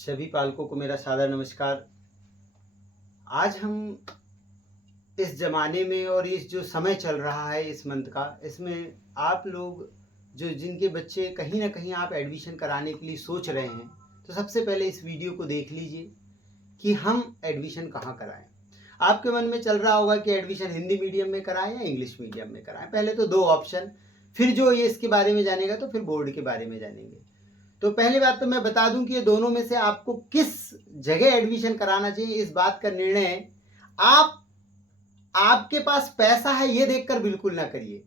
सभी पालकों को मेरा सादर नमस्कार। आज हम इस ज़माने में और इस जो समय चल रहा है इस मंथ का, इसमें आप लोग जो जिनके बच्चे कहीं न कहीं आप एडमिशन कराने के लिए सोच रहे हैं, तो सबसे पहले इस वीडियो को देख लीजिए कि हम एडमिशन कहाँ कराएँ। आपके मन में चल रहा होगा कि एडमिशन हिंदी मीडियम में कराएँ या इंग्लिश मीडियम में कराएँ। पहले तो 2 ऑप्शन, फिर जो ये इसके बारे में जानेगा तो फिर बोर्ड के बारे में जानेंगे। तो पहली बात तो मैं बता दूं कि ये दोनों में से आपको किस जगह एडमिशन कराना चाहिए, इस बात का निर्णय आप आपके पास पैसा है ये देखकर बिल्कुल ना करिए।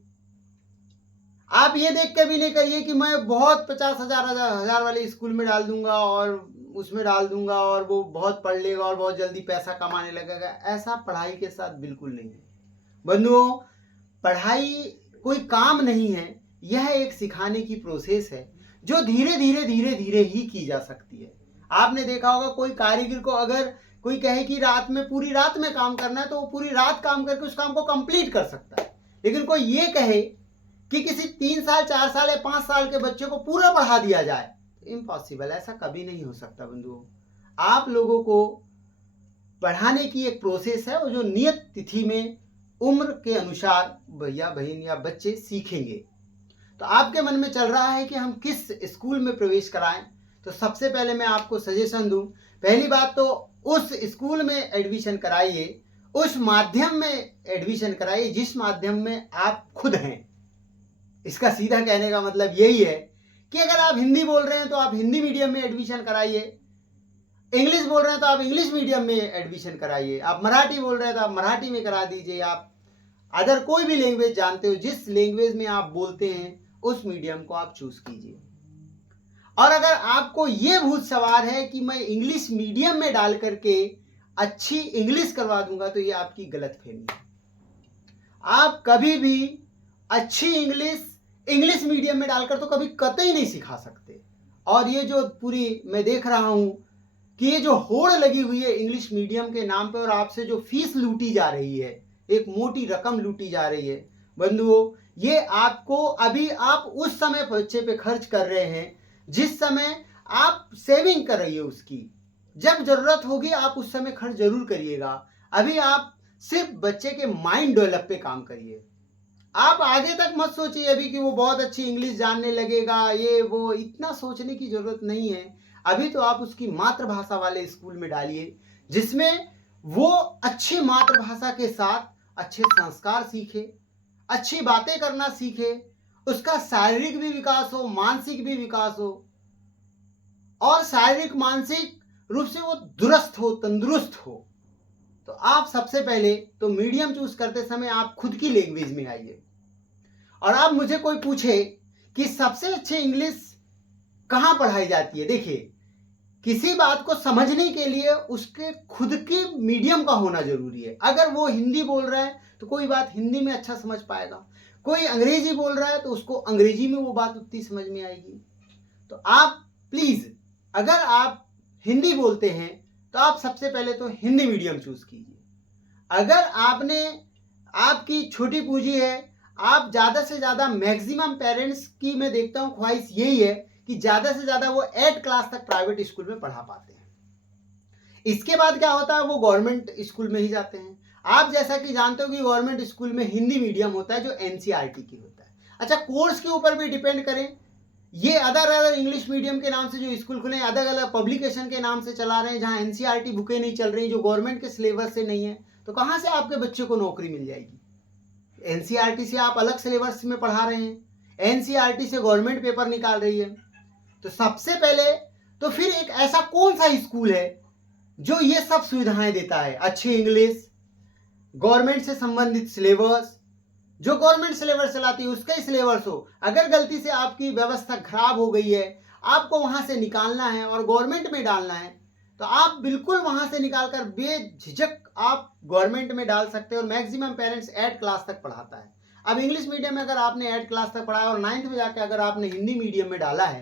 आप ये देख कर भी नहीं करिए कि मैं बहुत 50,000 वाले स्कूल में डाल दूंगा और उसमें डाल दूंगा और वो बहुत पढ़ लेगा और बहुत जल्दी पैसा कमाने लगेगा। ऐसा पढ़ाई के साथ बिल्कुल नहीं है बंधुओं। पढ़ाई कोई काम नहीं है, यह एक सिखाने की प्रोसेस है जो धीरे धीरे ही की जा सकती है। आपने देखा होगा कोई कारीगर को अगर कोई कहे कि पूरी रात में काम करना है तो वो पूरी रात काम करके उस काम को कंप्लीट कर सकता है। लेकिन कोई ये कहे कि किसी 3 साल 4 साल या 5 साल के बच्चे को पूरा पढ़ा दिया जाए, इम्पॉसिबल, ऐसा कभी नहीं हो सकता बंधुओं। आप लोगों को पढ़ाने की एक प्रोसेस है और जो नियत तिथि में उम्र के अनुसार भैया बहन या बच्चे सीखेंगे। तो आपके मन में चल रहा है कि हम किस स्कूल में प्रवेश कराएं, तो सबसे पहले मैं आपको सजेशन दूं, पहली बात तो उस स्कूल में एडमिशन कराइए, उस माध्यम में एडमिशन कराइए जिस माध्यम में आप खुद हैं। इसका सीधा कहने का मतलब यही है कि अगर आप हिंदी बोल रहे हैं तो आप हिंदी मीडियम में एडमिशन कराइए, इंग्लिश बोल रहे हैं तो आप इंग्लिश मीडियम में एडमिशन कराइए, आप मराठी बोल रहे हैं तो आप मराठी में करा दीजिए, आप अदर कोई भी लैंग्वेज जानते हो, जिस लैंग्वेज में आप बोलते हैं उस मीडियम को आप चूज कीजिए। और अगर आपको ये भूत सवार है कि मैं इंग्लिश मीडियम में डाल करके अच्छी इंग्लिश करवा दूंगा, तो ये आपकी गलतफहमी है। आप कभी भी अच्छी इंग्लिश मीडियम में डालकर तो कभी कतई नहीं सिखा सकते। और ये जो पूरी मैं देख रहा हूं कि ये जो होड़ लगी हुई है इंग्लिश मीडियम के नाम पर और आपसे जो फीस लूटी जा रही है, एक मोटी रकम लूटी जा रही है बंधुओं, ये आपको अभी आप उस समय बच्चे पे खर्च कर रहे हैं जिस समय आप सेविंग कर रही है उसकी। जब जरूरत होगी आप उस समय खर्च जरूर करिएगा। अभी आप सिर्फ बच्चे के माइंड डेवलप पे काम करिए। आप आगे तक मत सोचिए अभी कि वो बहुत अच्छी इंग्लिश जानने लगेगा, ये वो इतना सोचने की जरूरत नहीं है। अभी तो आप उसकी मातृभाषा वाले स्कूल में डालिए जिसमें वो अच्छी मातृभाषा के साथ अच्छे संस्कार सीखे, अच्छी बातें करना सीखे, उसका शारीरिक भी विकास हो, मानसिक भी विकास हो, और शारीरिक मानसिक रूप से वो दुरुस्त हो, तंदुरुस्त हो। तो आप सबसे पहले तो मीडियम चूज करते समय आप खुद की लैंग्वेज में आइए। और आप मुझे कोई पूछे कि सबसे अच्छी इंग्लिश कहां पढ़ाई जाती है, देखिए किसी बात को समझने के लिए उसके खुद के मीडियम का होना जरूरी है। अगर वो हिंदी बोल रहा है तो कोई बात हिंदी में अच्छा समझ पाएगा, कोई अंग्रेजी बोल रहा है तो उसको अंग्रेजी में वो बात उतनी समझ में आएगी। तो आप प्लीज, अगर आप हिंदी बोलते हैं तो आप सबसे पहले तो हिंदी मीडियम चूज कीजिए। अगर आपकी छोटी पूंजी है, आप ज्यादा से ज्यादा मैक्सिमम पेरेंट्स की मैं देखता हूं ख्वाहिश यही है कि ज्यादा से ज्यादा वो 8 क्लास तक प्राइवेट स्कूल में पढ़ा पाते हैं। इसके बाद क्या होता है, वो गवर्नमेंट स्कूल में ही जाते हैं। आप जैसा कि जानते हो कि गवर्नमेंट स्कूल में हिंदी मीडियम होता है जो एनसीईआरटी की होता है। अच्छा, कोर्स के ऊपर भी डिपेंड करें, ये अलग इंग्लिश मीडियम के नाम से जो स्कूल खुले हैं, अलग पब्लिकेशन के नाम से चला रहे हैं, जहां एनसीईआरटी बुकें नहीं चल रही, जो गवर्नमेंट के सिलेबस से नहीं है, तो कहां से आपके बच्चे को नौकरी मिल जाएगी। एनसीईआरटी से आप अलग सिलेबस में पढ़ा रहे हैं, एनसीईआरटी से गवर्नमेंट पेपर निकाल रही है। तो सबसे पहले तो फिर एक ऐसा कौन सा स्कूल है जो ये सब सुविधाएं देता है, अच्छी इंग्लिश, गवर्नमेंट से संबंधित सिलेबस, जो गवर्नमेंट सिलेबस चलाती है उसका ही सिलेबस हो। अगर गलती से आपकी व्यवस्था खराब हो गई है, आपको वहां से निकालना है और गवर्नमेंट में डालना है, तो आप बिल्कुल वहां से निकालकर बेझिझक आप गवर्नमेंट में डाल सकते हो। और मैक्सिमम पेरेंट्स 8 क्लास तक पढ़ाता है। अब इंग्लिश मीडियम में अगर आपने 8 क्लास तक पढ़ाया और 9th में जाकर अगर आपने हिंदी मीडियम में डाला है,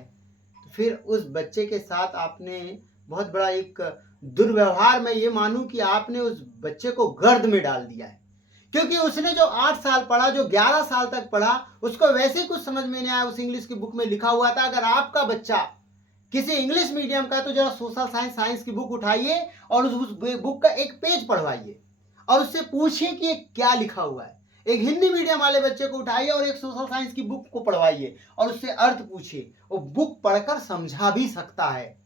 तो फिर उस बच्चे के साथ आपने बहुत बड़ा एक दुर्व्यवहार, मैं ये मानूं कि आपने उस बच्चे को गर्द में डाल दिया है। क्योंकि उसने जो 8 साल पढ़ा, जो 11 साल तक पढ़ा, उसको वैसे कुछ समझ में नहीं आया। उस इंग्लिश की बुक में लिखा हुआ था अगर आपका बच्चा किसी इंग्लिश मीडियम का तो जरा सोशल साइंस की बुक उठाइए और उस बुक का एक पेज पढ़वाइए और उससे पूछिए कि ये क्या लिखा हुआ है। एक हिंदी मीडियम वाले बच्चे को उठाइए और एक सोशल साइंस की बुक को पढ़वाइए और उससे अर्थ पूछिए। वो बुक पढ़कर समझा भी सकता है,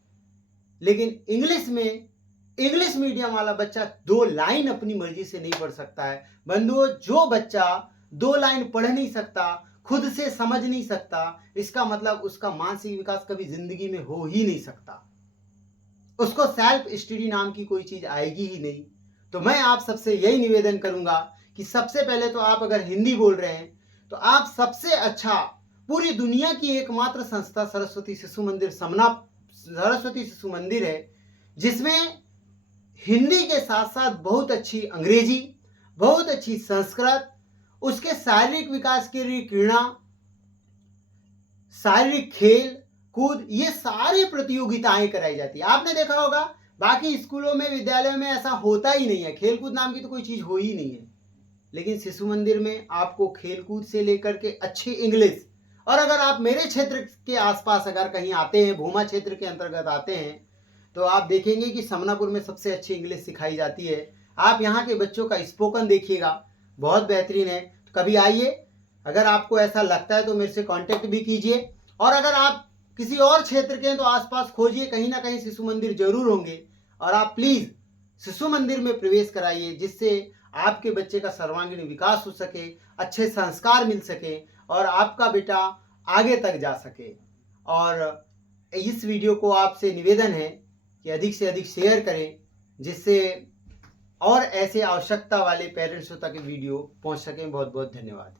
लेकिन इंग्लिश मीडियम वाला बच्चा 2 लाइन अपनी मर्जी से नहीं पढ़ सकता है। बंधुओं, जो बच्चा 2 लाइन पढ़ नहीं सकता, खुद से समझ नहीं सकता, इसका मतलब उसका मानसिक विकास कभी जिंदगी में हो ही नहीं सकता। उसको सेल्फ स्टडी नाम की कोई चीज आएगी ही नहीं। तो मैं आप सबसे यही निवेदन करूंगा कि सबसे पहले तो आप अगर हिंदी बोल रहे हैं तो आप सबसे अच्छा पूरी दुनिया की एकमात्र संस्था सरस्वती शिशु मंदिर समना सरस्वती शिशु मंदिर है, जिसमें हिंदी के साथ साथ बहुत अच्छी अंग्रेजी, बहुत अच्छी संस्कृत, उसके शारीरिक विकास के लिए क्रीड़ा, शारीरिक खेल कूद, ये सारी प्रतियोगिताएं कराई जाती है। आपने देखा होगा बाकी स्कूलों में, विद्यालयों में ऐसा होता ही नहीं है, खेलकूद नाम की तो कोई चीज हो ही नहीं है। लेकिन शिशु मंदिर में आपको खेलकूद से लेकर के अच्छी इंग्लिश, और अगर आप मेरे क्षेत्र के आसपास अगर कहीं आते हैं, भूमा क्षेत्र के अंतर्गत आते हैं, तो आप देखेंगे कि समनापुर में सबसे अच्छी इंग्लिश सिखाई जाती है। आप यहाँ के बच्चों का स्पोकन देखिएगा, बहुत बेहतरीन है। कभी आइए, अगर आपको ऐसा लगता है तो मेरे से कांटेक्ट भी कीजिए। और अगर आप किसी और क्षेत्र के हैं तो आसपास खोजिए, कहीं ना कहीं शिशु मंदिर जरूर होंगे, और आप प्लीज शिशु मंदिर में प्रवेश कराइए, जिससे आपके बच्चे का सर्वांगीण विकास हो सके, अच्छे संस्कार मिल सके और आपका बेटा आगे तक जा सके। और इस वीडियो को आपसे निवेदन है कि अधिक से अधिक शेयर करें, जिससे और ऐसे आवश्यकता वाले पेरेंट्सों तक वीडियो पहुंच सकें। बहुत बहुत धन्यवाद।